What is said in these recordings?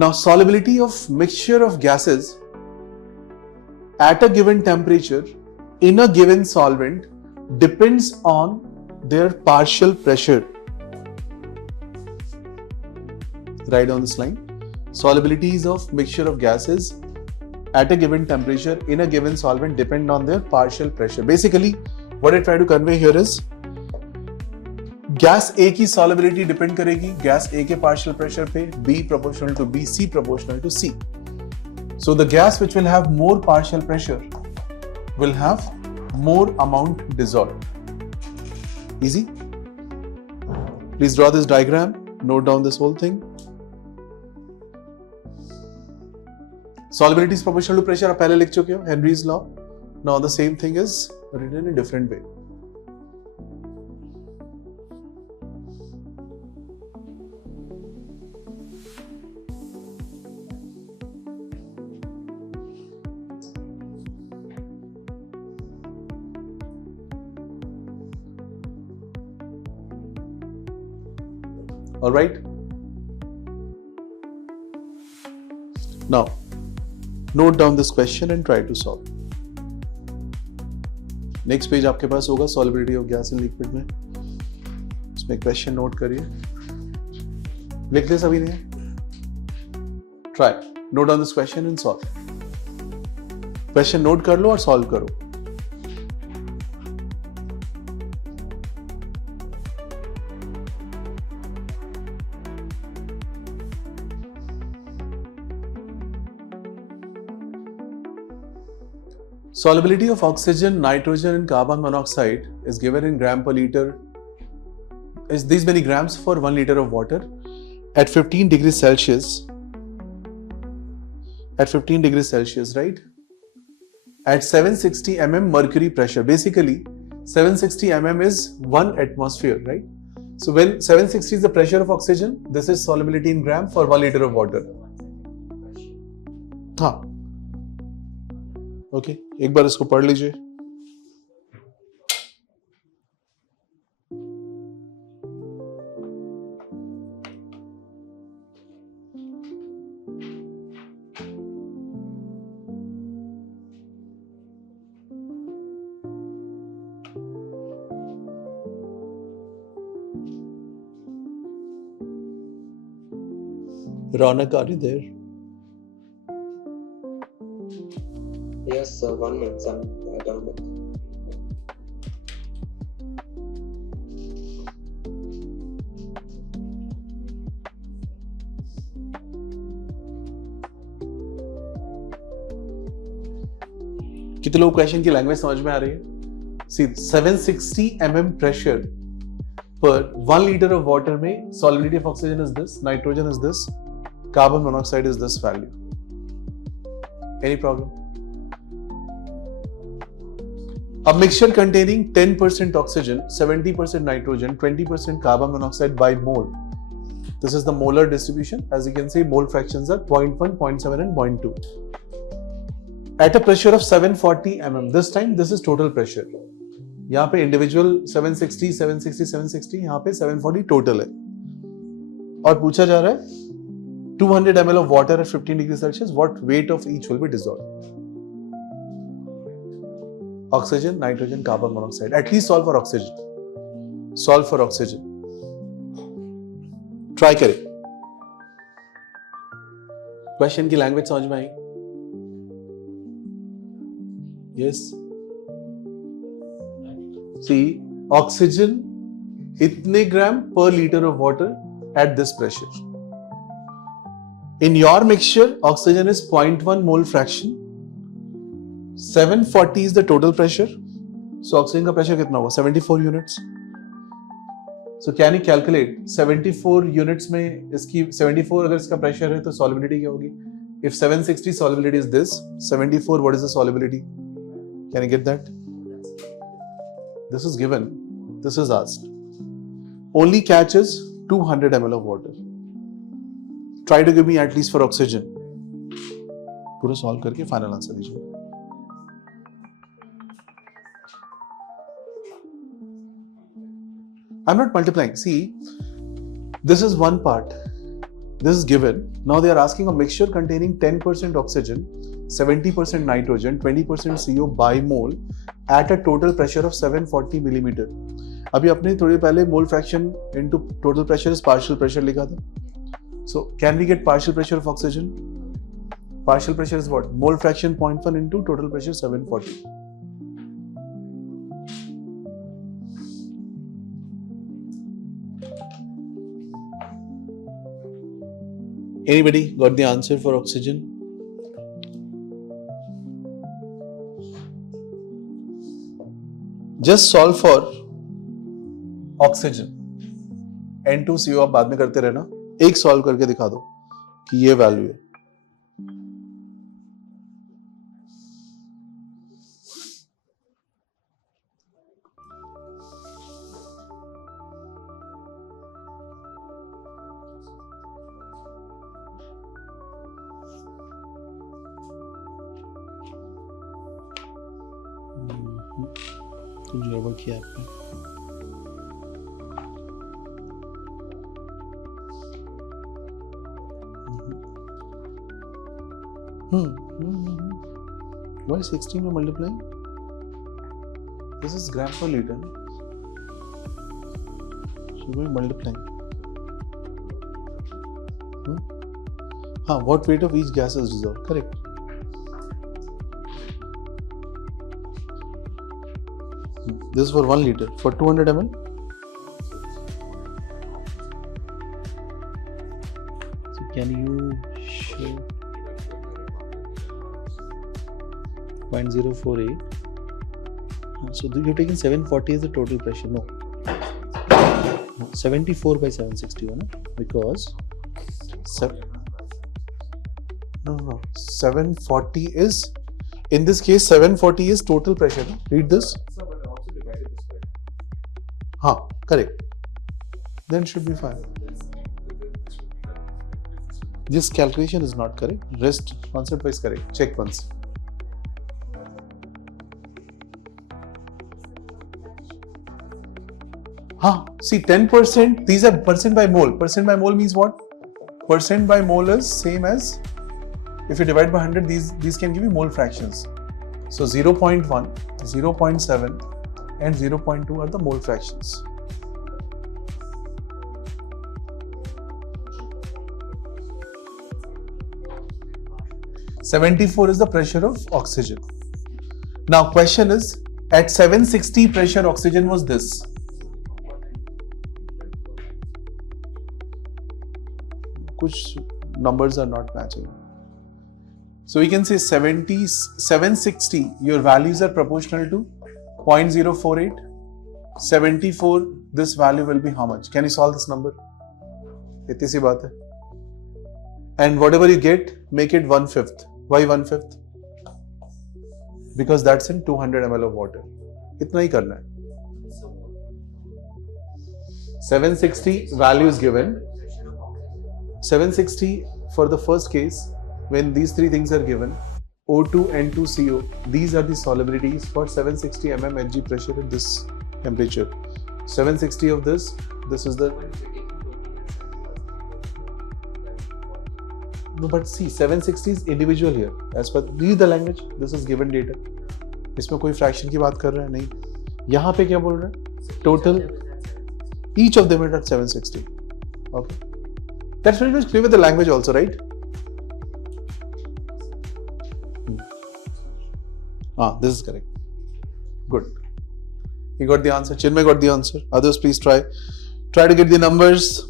Now, solubility of mixture of gases at a given temperature in a given solvent depends on their partial pressure. Write down this line. Solubilities of mixture of gases at a given temperature in a given solvent depend on their partial pressure. Basically, what I try to convey here is gas A की solubility depend करेगी gas A के partial pressure पे, B proportional to B, C proportional to C. So the gas which will have more partial pressure will have more amount dissolved. Easy? Please draw this diagram, note down this whole thing. Solubility is proportional to pressure, आप पहले लिख चुके हो, Henry's law. Now the same thing is written in a different way. All right. Now, note down this question and try to solve. Next page आपके पास होगा solubility of gas in liquid में. इसमें question note करिए. लिख ले सभी ने. Try. Note down this question and solve. Question note कर लो और solve करो. Solubility of oxygen, nitrogen and carbon monoxide is given in gram per liter. Is these many grams for 1 liter of water at 15 degrees Celsius. At 15 degrees Celsius, right? At 760 mm mercury pressure. Basically, 760 mm is 1 atmosphere, right? So when 760 is the pressure of oxygen, this is solubility in gram for 1 liter of water. हाँ. Okay एक बार इसको पढ़ लीजिए. Ronak, are you there? Yes, sir. 1 minute. I don't know. कितने लोग question की language समझ में आ रही है? See, 760 mm pressure per 1 liter of water में solubility of oxygen is this, nitrogen is this, carbon monoxide is this value. Any problem? A mixture containing 10% oxygen, 70% nitrogen, 20% carbon monoxide by mole. This is the molar distribution. As you can see, mole fractions are 0.1, 0.7 and 0.2. At a pressure of 740 mm. This time, this is total pressure. यहाँ पे individual 760, 760, 760, यहाँ पे 740 total है. और पूछा जा रहा है 200 ml of water at 15 degrees Celsius. What weight of each will be dissolved? Oxygen, nitrogen, carbon monoxide. At least solve for oxygen. Solve for oxygen. Try करें. Question की language समझ में आई? Yes. See, oxygen इतने ग्राम per liter of water at this pressure. In your mixture, oxygen is 0.1 mole fraction. 740 is the total pressure. So oxygen का pressure कितना होगा? 74 units. So can you calculate 74 units में इसकी 74 अगर इसका pressure है तो solubility क्या होगी? If 760 solubility is this, 74 what is the solubility? Can you get that? This is given. This is asked. Only catch is 200 ml of water. Try to give me at least for oxygen. पूरा solve करके final answer दीजिए. I'm not multiplying. See, this is one part. This is given. Now they are asking a mixture containing 10% oxygen, 70% nitrogen, 20% CO by mole at a total pressure of 740 millimeter. अभी अपने थोड़ी पहले mole fraction into total pressure is partial pressure लिखा था. So can we get partial pressure of oxygen? Partial pressure is what? Mole fraction 0.1 into total pressure 740. Anybody got the answer for oxygen? Just solve for oxygen. N2CO आप बाद में करते रहना. एक solve करके दिखा दो कि ये वैल्यू है. कुछ गड़बड़ किया आपने. Why 16 में multiplying? This is gram per liter. So we're multiplying. What weight of each gas is dissolved? Correct. This is for 1 liter. For 200 ml. So can you show 0.048? So you're taking 740 as the total pressure. No. 74 by 761. Because 740 is, in this case 740 is total pressure. Read this. Correct. Then should be fine. This calculation is not correct. Rest concept wise correct. Check once. See 10%. These are percent by mole. Percent by mole means what? Percent by mole is same as, if you divide by 100, these can give you mole fractions. So 0.1, 0.7 and 0.2 are the mole fractions. (74) is the pressure of oxygen. Now question is, at 760 pressure oxygen was this. Kuch numbers are not matching. So we can say 760, your values are proportional to 0.048. 74, this value will be how much? Can you solve this number? Itni si baat hai. And whatever you get, make it 1/5. Why 1/5? Because that's in 200 ml of water. Itna hi karna hai. 760 value is given. 760 for the first case, when these three things are given, O2, N2CO, these are the solubilities for 760 mm Hg pressure at this temperature. 760 of this is the... No, but see, 760 is individual here. As per, read the language, this is given data. इसमें कोई fraction की बात कर रहा है नहीं. यहाँ पे क्या बोल रहा है? Total, each of them is at 760. Okay. That's very much clear with the language also, right? This is correct. Good. He got the answer. Chinmay got the answer. Others, please try to get the numbers.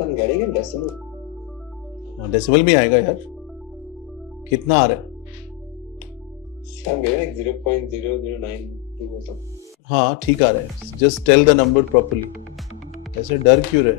I'm getting in decimal. Decimal में आएगा यार. कितना आ रहा है? I'm getting like 0.0092 or something. हाँ ठीक आ रहा है. Just tell the number properly. ऐसे डर क्यों रहे?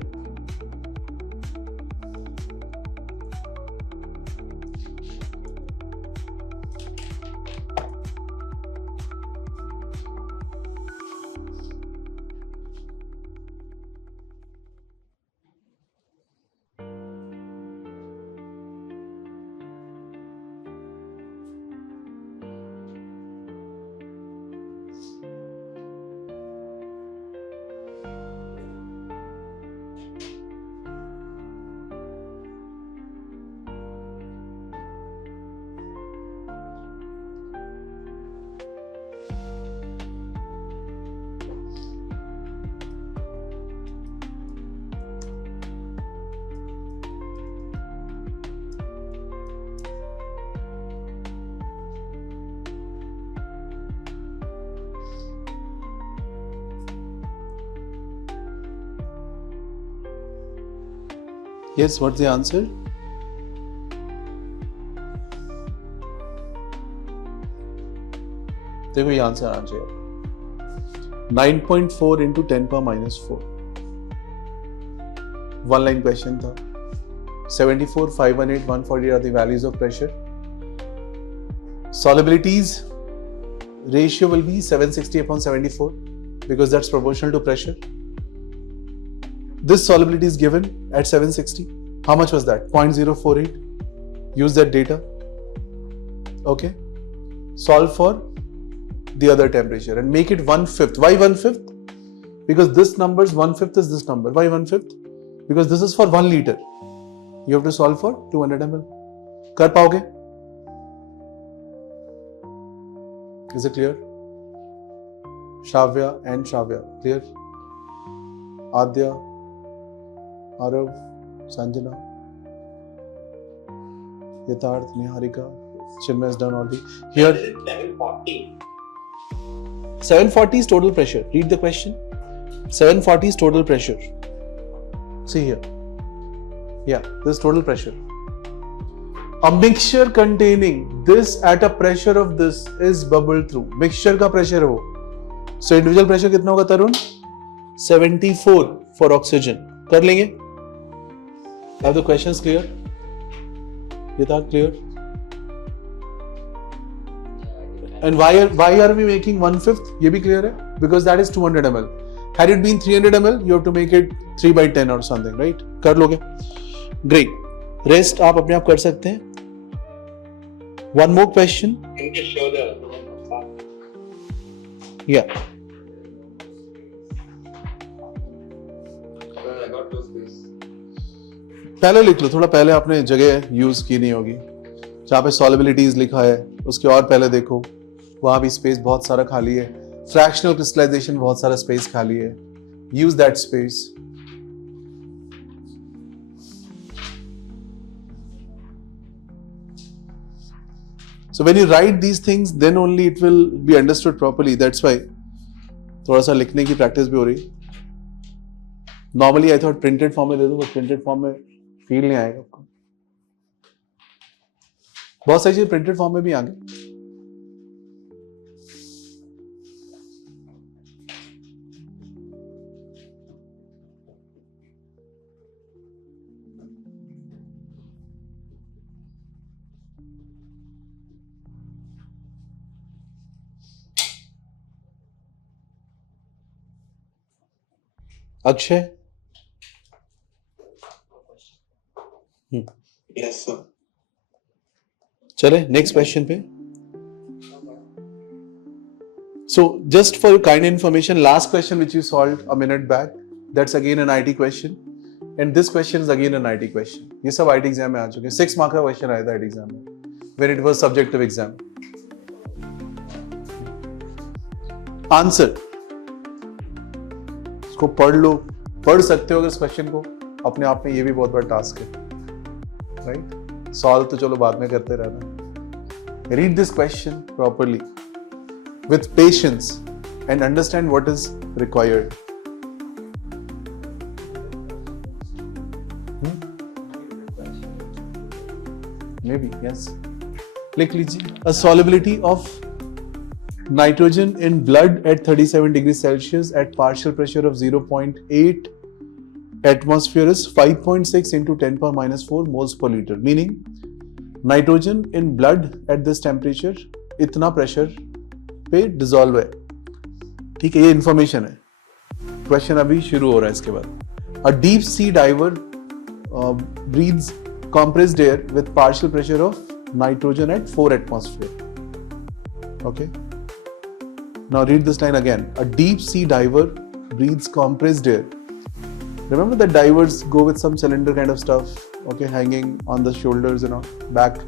Yes, what's the answer? देखो ये आंसर आना चाहिए 9.4 into 10 power minus 4 one line question था 74, 518, 140 are the values of pressure. Solubilities ratio will be 760 upon 74 because that's proportional to pressure. This solubility is given at 760. How much was that? 0.048. Use that data. Okay. Solve for the other temperature and make it 1/5. Why 1/5? Because this number is 1/5 is this number. Why 1/5? Because this is for 1 liter. You have to solve for 200 ml. कर पाओगे? Is it clear? Shravya and Shravya. Clear? Adya, Arav, Sanjana, Yatarth, Niharika, Chinmay has done already. Here, 740. 740 is total pressure. Read the question. 740 is total pressure. See here. Yeah, this is total pressure. A mixture containing this at a pressure of this is bubbled through. Mixture का pressure है वो. So individual pressure कितना होगा तरुण? 74 for oxygen. कर लेंगे? Have the questions clear? ये था clear? And why are we making 1/5? ये भी clear है? Because that is 200 ml. Had it been 300 ml, you have to make it 3/10 or something, right? कर लोगे? Great. Rest आप अपने आप कर सकते हैं. One more question. Can you show the Yeah. Well, I got those space. पहले लिख लो, थोड़ा पहले आपने जगह यूज की नहीं होगी जहाँ पे सॉलिबिलिटीज लिखा है उसके और पहले देखो वहां भी स्पेस बहुत सारा खाली है. फ्रैक्शनल क्रिस्टलाइजेशन बहुत सारा स्पेस खाली है. Use that space. So when you write these things, then only it will be understood properly. That's why थोड़ा सा लिखने की प्रैक्टिस भी हो रही. Normally I thought printed form में दे दूं, but printed form में फील नहीं आएगा आपको. बहुत सारी चीजें प्रिंटेड फॉर्म में भी आ गई. अक्षय. Yes, sir. चले नेक्स्ट क्वेश्चन पे. So just for your kind information, last question which you solved a minute back, that's again an IT question, and this question is again an IT question. ये सब IT exam में आ चुके हैं. 6 mark का question आया था IT exam में when it was subjective exam. Answer इसको पढ़ लो. पढ़ सकते हो अगर इस क्वेश्चन को. अपने आप में ये भी बहुत बड़ा टास्क है, राइट? सॉल्व तो चलो बाद में करते रहना. Read this question properly with patience and understand what is required. Maybe, yes. लिख लीजिए. A solubility of nitrogen in blood at 37 degrees Celsius at partial pressure of 0.8 atmosphere is 5.6 into 10 power minus 4 moles per liter. Meaning nitrogen in blood at this temperature इतना pressure पे dissolve है. ठीक है, ये information है. Question अभी शुरू हो रहा है इसके बाद. A deep sea diver breathes compressed air with partial pressure of nitrogen at 4 atmosphere. Okay. Now read this line again. A deep sea diver breathes compressed air. Remember that divers go with some cylinder kind of stuff, okay, hanging on the shoulders, back.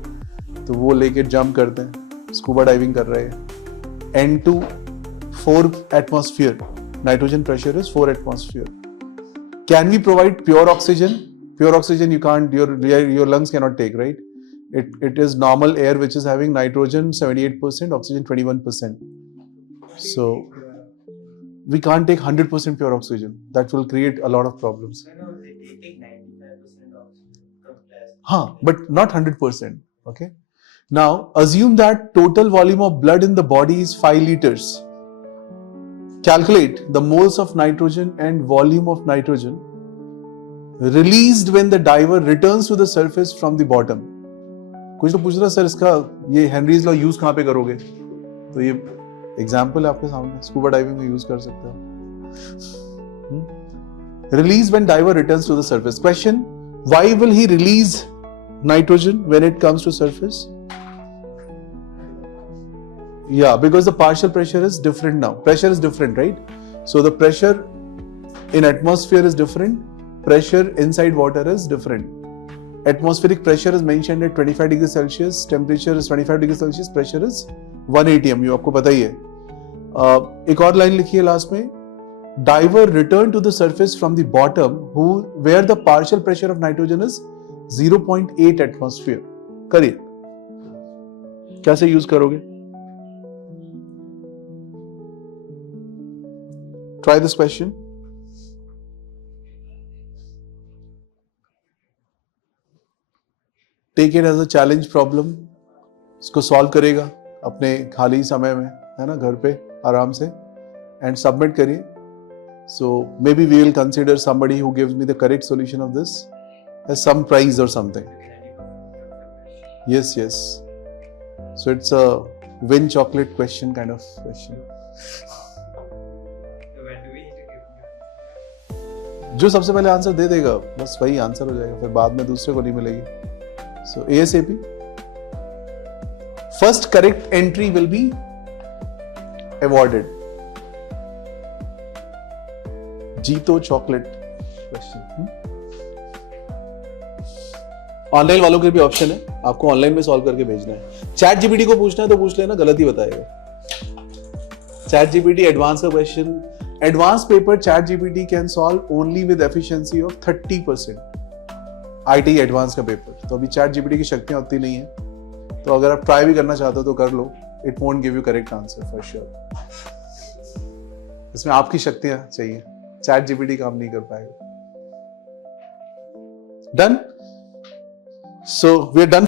तो वो लेके jump करते हैं. Scuba diving कर रहे हैं. N2 4 atmosphere. Nitrogen pressure is 4 atmosphere. Can we provide pure oxygen? Pure oxygen you can't. Your lungs cannot take, right? It is normal air which is having nitrogen 78%, oxygen 21%. So we can't take 100% pure oxygen. That will create a lot of problems. No, they take 95% oxygen. हाँ, but not 100%. Okay. Now assume that total volume of blood in the body is 5 liters. Calculate the moles of nitrogen and volume of nitrogen released when the diver returns to the surface from the bottom. कुछ तो पूछ रहा sir इसका ये Henry's law use कहाँ पे करोगे? तो ये एग्जाम्पल है आपके सामने, स्कूबा डाइविंग में यूज कर सकते हो. Release when diver returns to the surface. Question: why will he release nitrogen when it comes to surface? Yeah, because the partial pressure is different now. Pressure is different, right? So the pressure in atmosphere is different. Pressure inside water is different. Atmospheric pressure is mentioned at 25 degrees Celsius. Temperature is 25 degrees Celsius. Pressure is 1 atm. आपको पता ही है. एक और line लिखी है last में. Diver returned to the surface from the bottom, where the partial pressure of nitrogen is 0.8 atmosphere. करिए. कैसे यूज करोगे? Try this question. Take it as a challenge problem. इसको सॉल्व करेगा अपने खाली समय में, है ना, घर पे आराम से, एंड सबमिट करिए. So maybe we will consider somebody who gives me the correct solution of this as some prize or something. Yes, yes. So it's a win chocolate question kind of question. जो सबसे पहले answer दे देगा बस वही answer हो जाएगा, फिर बाद में दूसरे को नहीं मिलेगी. So ASAP. First correct entry will be awarded. जीतो चॉकलेट क्वेश्चन. ऑनलाइन वालों के भी ऑप्शन है, आपको ऑनलाइन में सॉल्व करके भेजना है. चैट जीपीटी को पूछना है तो पूछ लेना, गलत ही बताएगा. चैट जीपीटी एडवांस का question, advance paper chat GPT can solve only with efficiency of 30%. IT advance का पेपर, तो अभी चैट जीपीटी की शक्तियां उतनी नहीं है, तो अगर आप ट्राई भी करना चाहते हो तो कर लो. It won't give you correct answer for sure. इसमें आपकी शक्तियां चाहिए, चैट जीपीटी काम नहीं कर पाएगा. Done. So we are done.